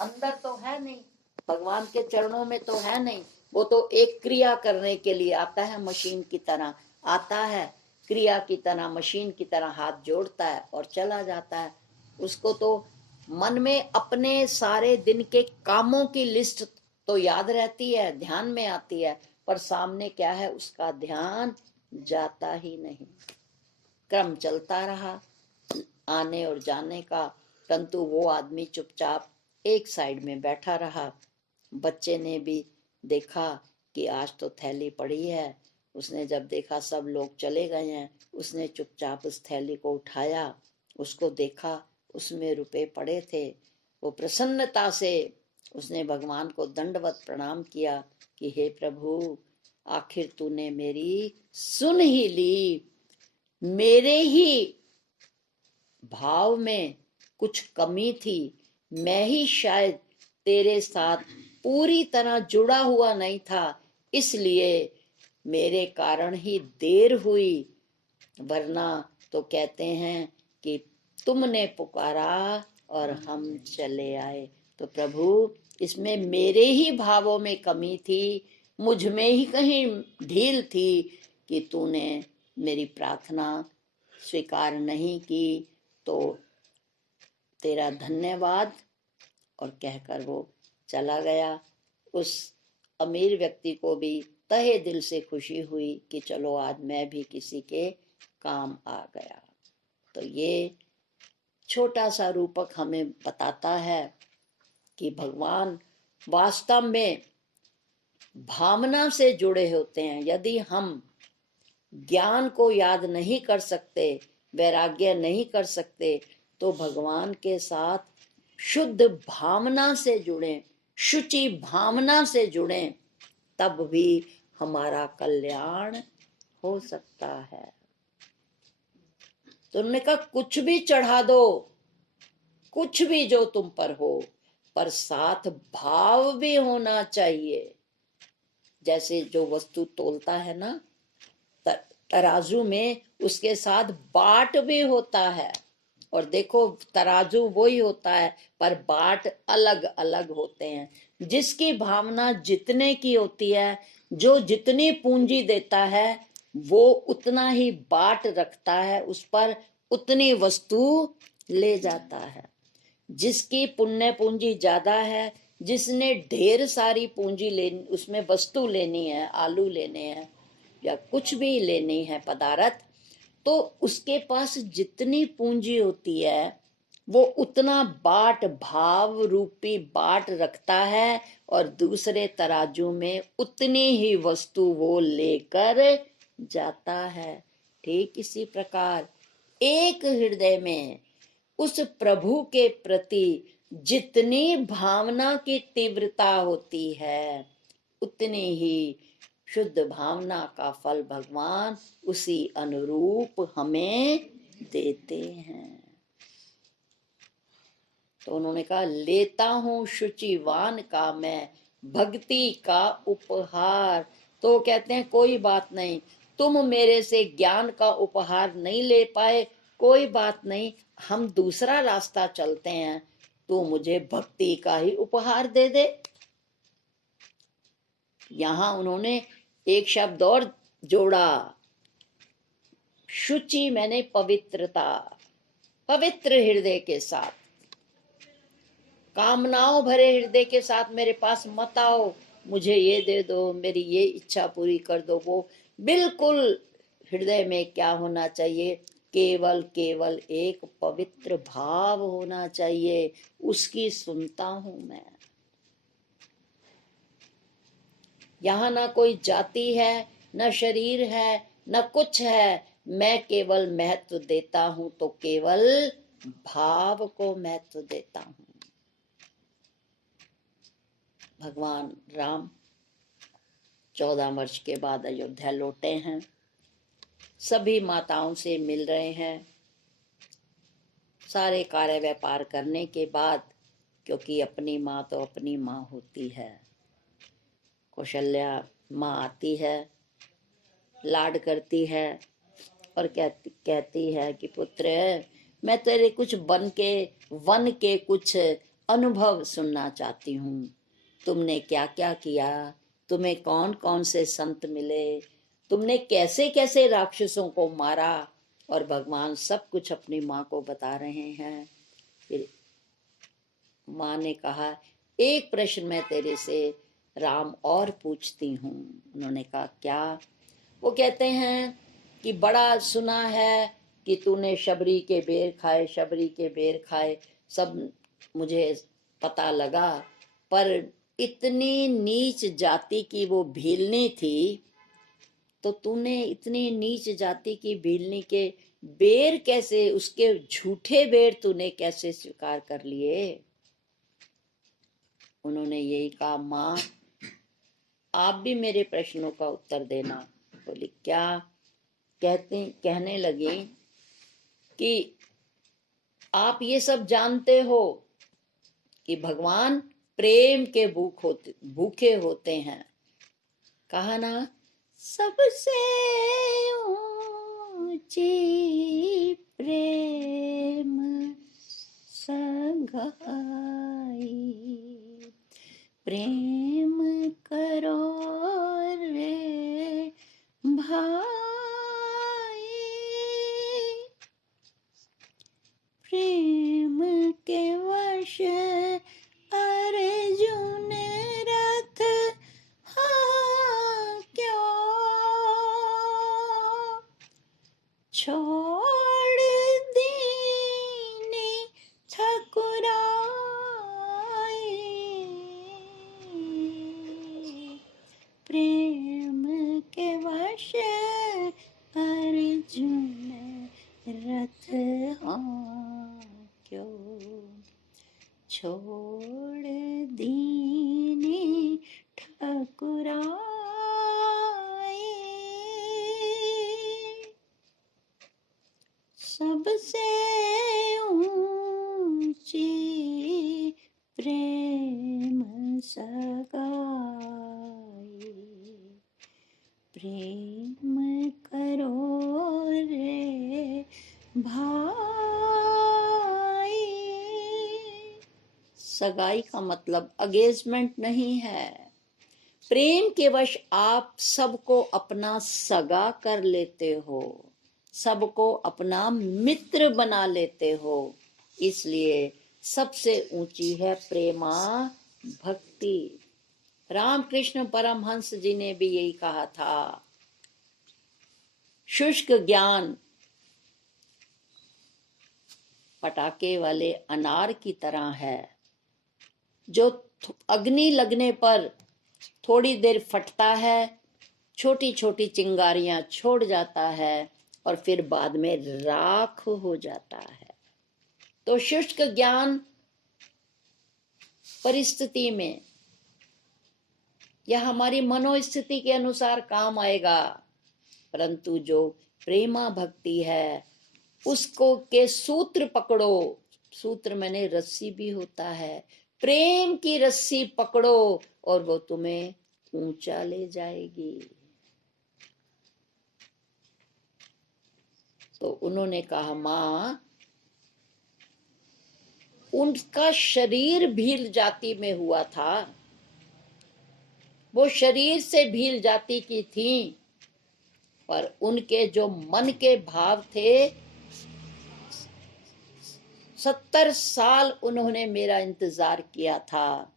अंदर तो है नहीं, भगवान के चरणों में तो है नहीं। वो तो एक क्रिया करने के लिए आता है, मशीन की तरह आता है, क्रिया की तरह मशीन की तरह हाथ जोड़ता है और चला जाता है। उसको तो मन में अपने सारे दिन के कामों की लिस्ट तो याद रहती है, ध्यान में आती है, पर सामने क्या है उसका ध्यान जाता ही नहीं। क्रम चलता रहा आने और जाने का, परंतु वो आदमी चुपचाप एक साइड में बैठा रहा। बच्चे ने भी देखा कि आज तो थैली पड़ी है। उसने जब देखा सब लोग चले गए हैं, उसने चुपचाप उस थैली को उठाया, उसको देखा, उसमें रुपए पड़े थे। वो प्रसन्नता से उसने भगवान को दंडवत प्रणाम किया कि हे प्रभु, आखिर तूने मेरी सुन ही ली। मेरे ही भाव में कुछ कमी थी, मैं ही शायद तेरे साथ पूरी तरह जुड़ा हुआ नहीं था, इसलिए मेरे कारण ही देर हुई। वरना तो कहते हैं कि तुमने पुकारा और हम चले आए। तो प्रभु, इसमें मेरे ही भावों में कमी थी, मुझ में ही कहीं ढील थी कि तूने मेरी प्रार्थना स्वीकार नहीं की। तो तेरा धन्यवाद। और कहकर वो चला गया। उस अमीर व्यक्ति को भी तहे दिल से खुशी हुई कि चलो आज मैं भी किसी के काम आ गया। तो ये छोटा सा रूपक हमें बताता है कि भगवान वास्तव में भावना से जुड़े होते हैं। यदि हम ज्ञान को याद नहीं कर सकते, वैराग्य नहीं कर सकते, तो भगवान के साथ शुद्ध भावना से जुड़े, शुचि भावना से जुड़े, तब भी हमारा कल्याण हो सकता है। तो उन्होंने कहा कुछ भी चढ़ा दो, कुछ भी जो तुम पर हो, पर साथ भाव भी होना चाहिए। जैसे जो वस्तु तोलता है ना तराजू में, उसके साथ बाट भी होता है। और देखो तराजू वही होता है, पर बाट अलग अलग होते हैं। जिसकी भावना जितने की होती है, जो जितनी पूंजी देता है, वो उतना ही बाट रखता है, उस पर उतनी वस्तु ले जाता है। जिसकी पुण्य पूंजी ज्यादा है, जिसने ढेर सारी पूंजी लेनी, उसमें वस्तु लेनी है, आलू लेने हैं या कुछ भी लेनी है पदार्थ, तो उसके पास जितनी पूंजी होती है वो उतना बाट, भाव रूपी बाट रखता है, और दूसरे तराजू में उतनी ही वस्तु वो लेकर जाता है। ठीक इसी प्रकार एक हृदय में उस प्रभु के प्रति जितनी भावना की तीव्रता होती है, उतनी ही शुद्ध भावना का फल भगवान उसी अनुरूप हमें देते हैं। तो उन्होंने कहा लेता हूं शुचिवान का मैं भक्ति का उपहार। तो कहते हैं कोई बात नहीं, तुम मेरे से ज्ञान का उपहार नहीं ले पाए, कोई बात नहीं, हम दूसरा रास्ता चलते हैं, तू मुझे भक्ति का ही उपहार दे दे। यहां उन्होंने एक शब्द और जोड़ा, शुचि मैंने पवित्रता, पवित्र हृदय के साथ, कामनाओं भरे हृदय के साथ मेरे पास मत आओ, मुझे ये दे दो, मेरी ये इच्छा पूरी कर दो। वो बिल्कुल हृदय में क्या होना चाहिए, केवल केवल एक पवित्र भाव होना चाहिए, उसकी सुनता हूं मैं। यहाँ ना कोई जाति है, न शरीर है, न कुछ है, मैं केवल महत्व देता हूं तो केवल भाव को महत्व देता हूं। भगवान राम 14 वर्ष के बाद अयोध्या लौटे हैं, सभी माताओं से मिल रहे हैं, सारे कार्य व्यापार करने के बाद, क्योंकि अपनी माँ तो अपनी माँ होती है। कौशल्या माँ आती है, लाड करती है और कहती है कि पुत्र, मैं तेरे कुछ वन के कुछ अनुभव सुनना चाहती हूँ। तुमने क्या क्या किया, तुम्हें कौन कौन से संत मिले, तुमने कैसे कैसे राक्षसों को मारा। और भगवान सब कुछ अपनी माँ को बता रहे हैं। फिर माँ ने कहा, एक प्रश्न मैं तेरे से राम और पूछती हूँ। उन्होंने कहा, क्या? वो कहते हैं कि बड़ा सुना है कि तूने शबरी के बेर खाए, शबरी के बेर खाए, सब मुझे पता लगा, पर इतनी नीच जाति की वो भीलनी थी, तो तूने इतनी नीच जाति की भीलनी के बेर कैसे, उसके झूठे बेर तूने कैसे स्वीकार कर लिए? उन्होंने यही कहा, माँ आप भी मेरे प्रश्नों का उत्तर देना। बोली, क्या? कहने लगे कि आप ये सब जानते हो कि भगवान प्रेम के भूखे होते हैं। कहा ना, सबसे ऊंची प्रेम सगाई, प्रेम करो रे भाई, प्रेम के वश अर्जुन रथ हाँ क्यों, छोड़ दीनी ठकुराई, प्रेम के वश अर्जुन रथ हाँ क्यों, छोड़ दीनी ठकुराई। सबसे ऊंची प्रेम सगाई, प्रेम करो रे भाई। सगाई का मतलब अगेजमेंट नहीं है। प्रेम के वश आप सबको अपना सगा कर लेते हो, सबको अपना मित्र बना लेते हो। इसलिए सबसे ऊंची है प्रेमा भक्ति। रामकृष्ण परमहंस जी ने भी यही कहा था, शुष्क ज्ञान पटाखे वाले अनार की तरह है, जो अग्नि लगने पर थोड़ी देर फटता है, छोटी छोटी चिंगारियां छोड़ जाता है और फिर बाद में राख हो जाता है। तो शुष्क ज्ञान परिस्थिति में या हमारी मनोस्थिति के अनुसार काम आएगा, परंतु जो प्रेमा भक्ति है उसको के सूत्र पकड़ो। सूत्र मैंने रस्सी भी होता है, प्रेम की रस्सी पकड़ो और वो तुम्हें ऊंचा ले जाएगी। तो उन्होंने कहा, माँ उनका शरीर भील जाति में हुआ था, वो शरीर से भील जाति की थी, पर उनके जो मन के भाव थे, 70 साल उन्होंने मेरा इंतजार किया था।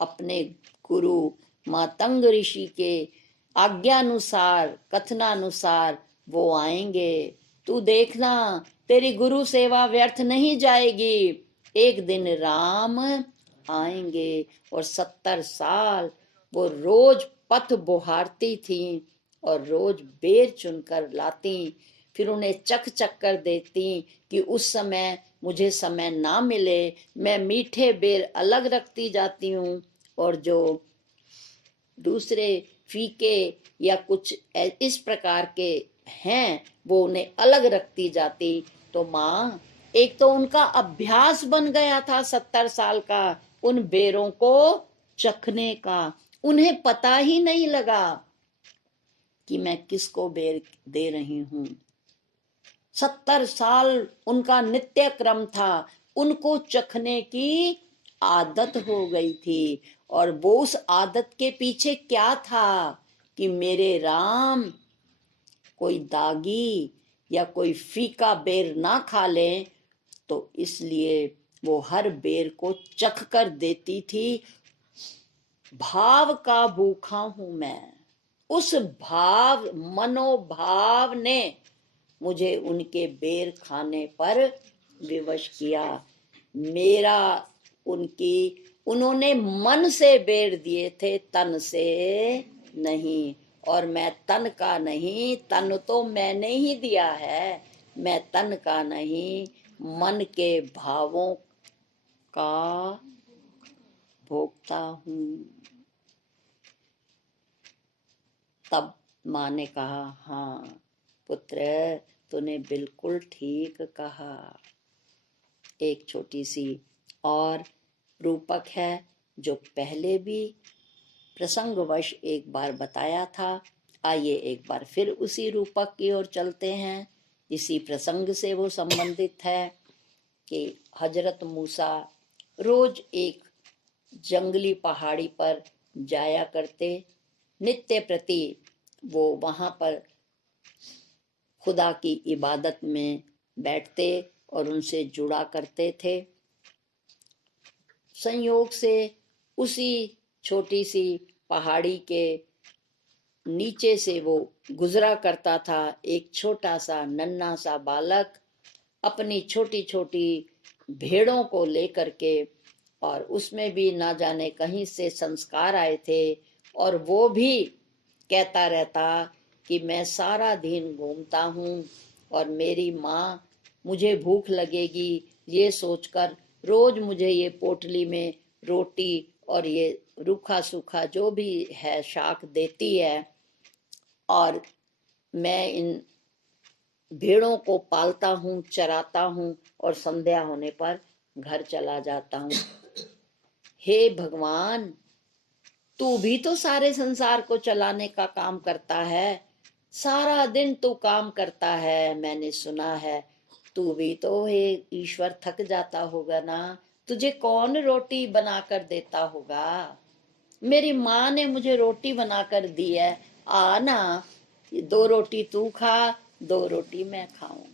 अपने गुरु मातंग ऋषि के आज्ञानुसार, कथनानुसार वो आएंगे। तू देखना, तेरी गुरु सेवा व्यर्थ नहीं जाएगी। एक दिन राम आएंगे। और 70 साल वो रोज पथ बुहारती थी और रोज बेर चुनकर लाती, फिर उन्हें चख चख कर देती कि उस समय मुझे समय ना मिले। मैं मीठे बेर अलग रखती जाती हूँ और जो दूसरे फीके या कुछ इस प्रकार के हैं वो उन्हें अलग रखती जाती। तो माँ, एक तो उनका अभ्यास बन गया था 70 साल का उन बेरों को चखने का, उन्हें पता ही नहीं लगा कि मैं किसको बेर दे रही हूँ। 70 साल उनका नित्य क्रम था उनको चखने की आदत हो गई थी। और वो उस आदत के पीछे क्या था कि मेरे राम कोई दागी या कोई फीका बेर ना खा लें, तो इसलिए वो हर बेर को चख कर देती थी। भाव का भूखा हूं मैं। उस भाव मनोभाव ने मुझे उनके बेर खाने पर विवश किया। मेरा उनकी उन्होंने मन से बेर दिए थे, तन से नहीं। और मैं तन का नहीं, तन तो मैंने ही दिया है। मैं तन का नहीं, मन के भावों का भोगता हूँ। तब माँ ने कहा, हाँ पुत्र, तूने बिल्कुल ठीक कहा। एक छोटी सी और रूपक है जो पहले भी प्रसंगवश एक बार बताया था। आइए एक बार फिर उसी रूपक की ओर चलते हैं। इसी प्रसंग से वो संबंधित है कि हजरत मूसा रोज एक जंगली पहाड़ी पर जाया करते। नित्य प्रति वो वहां पर खुदा की इबादत में बैठते और उनसे जुड़ा करते थे। संयोग से उसी छोटी सी पहाड़ी के नीचे से वो गुजरा करता था एक छोटा सा नन्हा सा बालक, अपनी छोटी छोटी भेड़ों को लेकर के। और उसमें भी ना जाने कहीं से संस्कार आए थे। और वो भी कहता रहता कि मैं सारा दिन घूमता हूँ और मेरी माँ मुझे भूख लगेगी ये सोचकर रोज मुझे ये पोटली में रोटी और ये रूखा सूखा जो भी है शाक देती है। और मैं इन भेड़ों को पालता हूँ, चराता हूँ और संध्या होने पर घर चला जाता हूँ। हे भगवान, तू भी तो सारे संसार को चलाने का काम करता है। सारा दिन तू काम करता है, मैंने सुना है। तू भी तो हे ईश्वर थक जाता होगा ना। तुझे कौन रोटी बनाकर देता होगा? मेरी माँ ने मुझे रोटी बनाकर दी है। आ ना, 2 रोटी तू खा, 2 रोटी मैं खाऊं।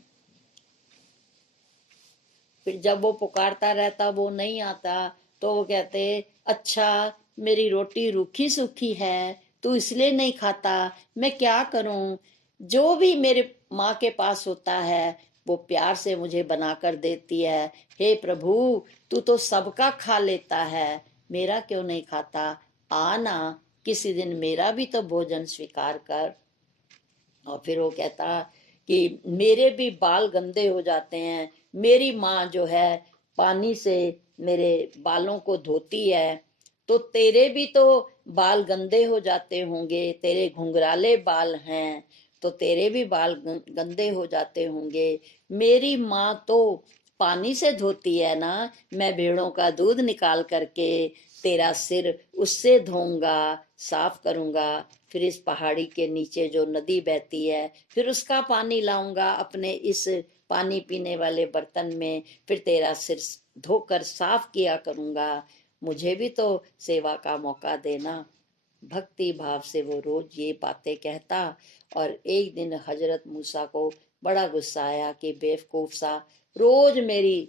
फिर जब वो पुकारता रहता वो नहीं आता, तो वो कहते, अच्छा मेरी रोटी रूखी सूखी है, तू इसलिए नहीं खाता, मैं क्या करूं? जो भी मेरे माँ के पास होता है वो प्यार से मुझे बनाकर देती है। हे प्रभु, तू तो सबका खा लेता है, मेरा क्यों नहीं खाता? आना, किसी दिन मेरा भी तो भोजन स्वीकार कर। और फिर वो कहता कि मेरे भी बाल गंदे हो जाते हैं, मेरी माँ जो है पानी से मेरे बालों को धोती है, तो तेरे भी तो बाल गंदे हो जाते होंगे, तेरे घुंघराले बाल हैं तो तेरे भी बाल गंदे हो जाते होंगे। मेरी माँ तो पानी से धोती है ना, मैं भेड़ों का दूध निकाल करके तेरा सिर उससे धोऊंगा, साफ करूंगा। फिर इस पहाड़ी के नीचे जो नदी बहती है, फिर उसका पानी लाऊंगा अपने इस पानी पीने वाले बर्तन में, फिर तेरा सिर धोकर साफ किया करूंगा। मुझे भी तो सेवा का मौका देना। भक्ति भाव से वो रोज ये बातें कहता। और एक दिन हजरत मूसा को बड़ा गुस्सा आया कि बेवकूफ सा रोज मेरी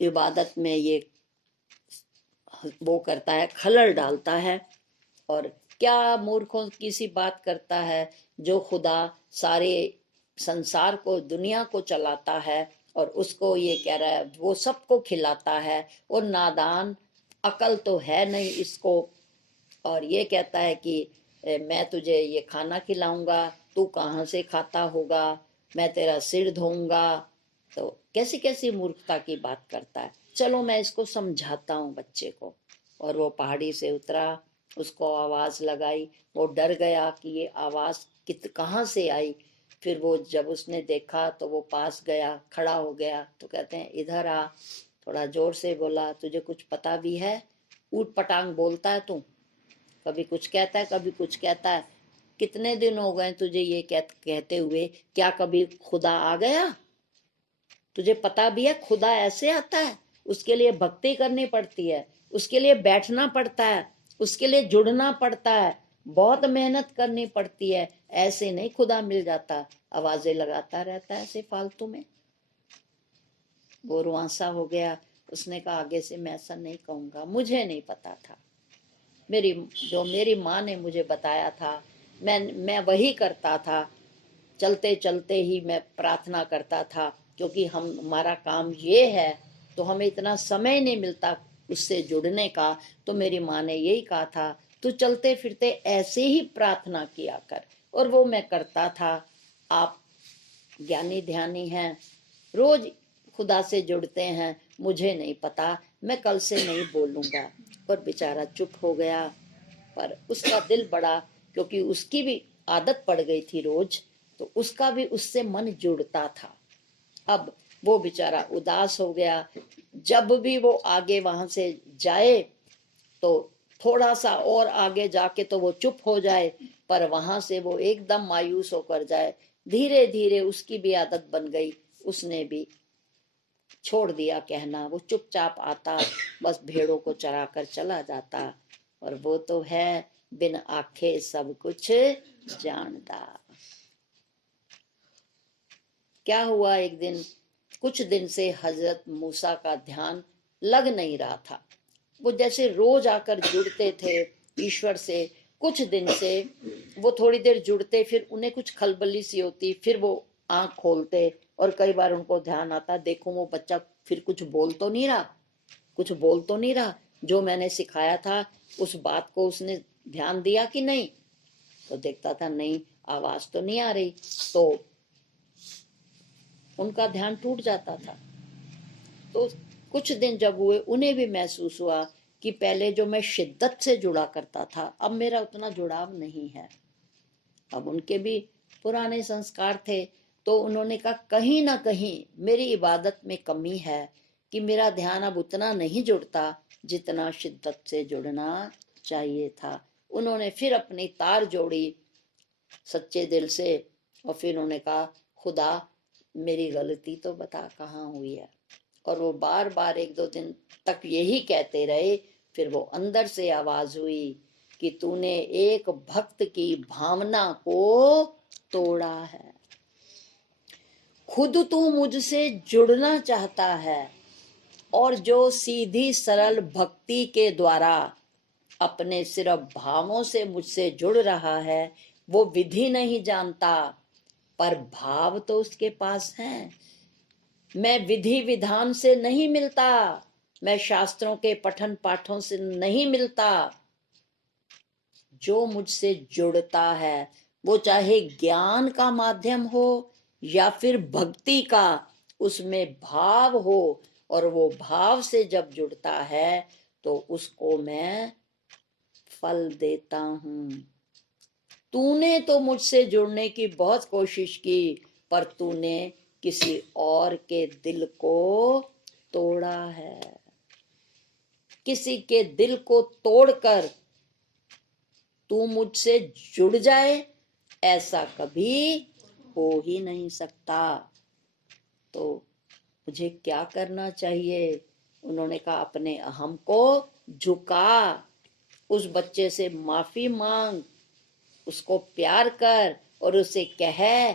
इबादत में ये वो करता है, खलल डालता है। और क्या मूर्खों की सी बात करता है, जो खुदा सारे संसार को दुनिया को चलाता है और उसको ये कह रहा है वो सबको खिलाता है। और नादान, अकल तो है नहीं इसको। और ये कहता है कि मैं तुझे ये खाना खिलाऊंगा, तू कहाँ से खाता होगा, मैं तेरा सिर धोऊंगा। तो कैसी कैसी मूर्खता की बात करता है। चलो मैं इसको समझाता हूँ बच्चे को। और वो पहाड़ी से उतरा, उसको आवाज लगाई, वो डर गया कि ये आवाज कहाँ से आई। फिर वो जब उसने देखा तो वो पास गया, खड़ा हो गया। तो कहते हैं इधर आ। थोड़ा जोर से बोला, तुझे कुछ पता भी है? ऊट पटांग बोलता है तू, कभी कुछ कहता है कभी कुछ कहता है। कितने दिन हो गए तुझे ये कहते हुए? क्या कभी खुदा आ गया? तुझे पता भी है खुदा ऐसे आता है, उसके लिए भक्ति करनी पड़ती है। उसके लिए बैठना पड़ता है, उसके लिए जुड़ना पड़ता है, बहुत मेहनत करनी पड़ती है। ऐसे नहीं खुदा मिल जाता, आवाजें लगाता रहता है ऐसे फालतू में। वो रुआंसा हो गया, उसने कहा आगे से मैं ऐसा नहीं कहूंगा, मुझे नहीं पता था, मेरी माँ ने मुझे बताया था, मैं वही करता था। चलते चलते ही मैं प्रार्थना करता था, क्योंकि हमारा काम ये है तो हमें इतना समय नहीं मिलता उससे जुड़ने का। तो मेरी माँ ने यही कहा था, तू चलते फिरते ऐसे ही प्रार्थना किया कर। और वो मैं करता था। आप ज्ञानी ध्यानी हैं, रोज खुदा से जुड़ते हैं, मुझे नहीं पता, मैं कल से नहीं बोलूंगा। पर बेचारा चुप हो गया। पर उसका दिल बड़ा, क्योंकि उसकी भी आदत पड़ गई थी रोज, तो उसका भी उससे मन जुड़ता था। अब वो बेचारा उदास हो गया। जब भी वो आगे वहां से जाए तो थोड़ा सा और आगे जाके तो वो चुप हो जाए, पर वहां से वो एकदम मायूस होकर जाए। धीरे धीरे उसकी भी आदत बन गई, उसने भी छोड़ दिया कहना। वो चुपचाप आता, बस भेड़ों को चरा कर चला जाता। और वो तो है बिन आखे सब कुछ जानता। क्या हुआ, एक दिन, कुछ दिन से हजरत मूसा का ध्यान लग नहीं रहा था। वो जैसे रोज आकर जुड़ते थे ईश्वर से, कुछ दिन से वो थोड़ी देर जुड़ते, फिर उन्हें कुछ खलबली सी होती, फिर वो आंख खोलते और कई बार उनको ध्यान आता, देखो वो बच्चा फिर कुछ बोल तो नहीं रहा, कुछ बोल तो नहीं रहा, जो मैंने सिखाया था उस बात को उसने ध्यान दिया कि नहीं। तो देखता था नहीं, आवाज तो नहीं आ रही, तो उनका ध्यान टूट जाता था। तो कुछ दिन जब हुए, उन्हें भी महसूस हुआ कि पहले जो मैं शिद्दत से जुड़ा करता था, अब मेरा उतना जुड़ाव नहीं है। अब उनके भी पुराने संस्कार थे, तो उन्होंने कहा कहीं ना कहीं मेरी इबादत में कमी है, कि मेरा ध्यान अब उतना नहीं जुड़ता जितना शिद्दत से जुड़ना चाहिए था। उन्होंने फिर अपनी तार जोड़ी सच्चे दिल से, और फिर उन्होंने कहा खुदा मेरी गलती तो बता कहाँ हुई है। और वो बार बार एक दो दिन तक यही कहते रहे। फिर वो अंदर से आवाज हुई कि तूने एक भक्त की भावना को तोड़ा है। खुद तू मुझसे जुड़ना चाहता है, और जो सीधी सरल भक्ति के द्वारा अपने सिर्फ भावों से मुझसे जुड़ रहा है, वो विधि नहीं जानता, पर भाव तो उसके पास है। मैं विधि विधान से नहीं मिलता, मैं शास्त्रों के पठन पाठों से नहीं मिलता। जो मुझसे जुड़ता है, वो चाहे ज्ञान का माध्यम हो या फिर भक्ति का, उसमें भाव हो, और वो भाव से जब जुड़ता है तो उसको मैं फल देता हूं। तूने तो मुझसे जुड़ने की बहुत कोशिश की, पर तूने किसी और के दिल को तोड़ा है। किसी के दिल को तोड़कर तू मुझसे जुड़ जाए, ऐसा कभी हो ही नहीं सकता। तो मुझे क्या करना चाहिए? उन्होंने कहा अपने अहम को झुका, उस बच्चे से माफी मांग, उसको प्यार कर, और उसे कह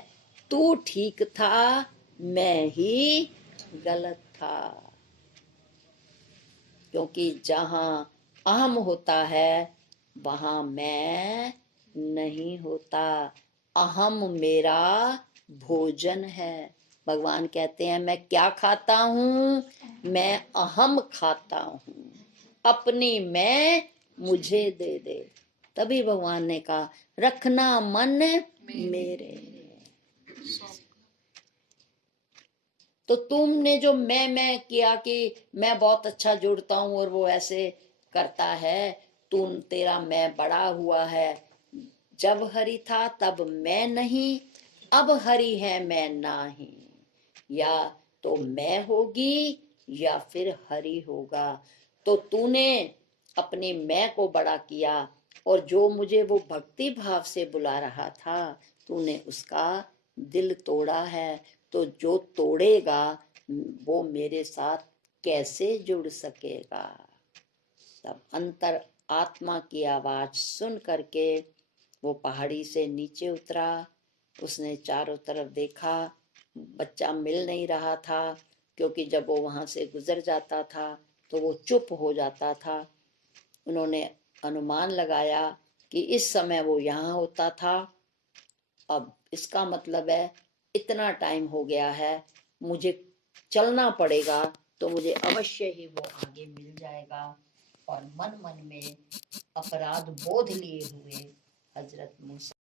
तू ठीक था, मैं ही गलत था। क्योंकि जहां अहम होता है वहां मैं नहीं होता। अहम मेरा भोजन है। भगवान कहते हैं मैं क्या खाता हूं? मैं अहम खाता हूं। अपनी मैं मुझे दे दे। तभी भगवान ने कहा रखना मन मेरे। तो तुमने जो मैं किया कि मैं बहुत अच्छा जुड़ता हूं और वो ऐसे करता है, तेरा मैं बड़ा हुआ है। जब हरि था तब मैं नहीं, अब हरि है मैं नाही। या तो मैं होगी या फिर हरि होगा। तो तूने अपने मैं को बड़ा किया, और जो मुझे वो भक्ति भाव से बुला रहा था, तूने उसका दिल तोड़ा है। तो जो तोड़ेगा वो मेरे साथ कैसे जुड़ सकेगा? तब अंतर आत्मा की आवाज सुन करके वो पहाड़ी से नीचे उतरा। उसने चारों तरफ देखा, बच्चा मिल नहीं रहा था, क्योंकि जब वो वहां से गुजर जाता था तो वो चुप हो जाता था। उन्होंने अनुमान लगाया कि इस समय वो यहाँ होता था। अब इसका मतलब है इतना टाइम हो गया है, मुझे चलना पड़ेगा, तो मुझे अवश्य ही वो आगे मिल जाएगा। और मन मन में अपराध बोध लिए हुए हजरत मूसा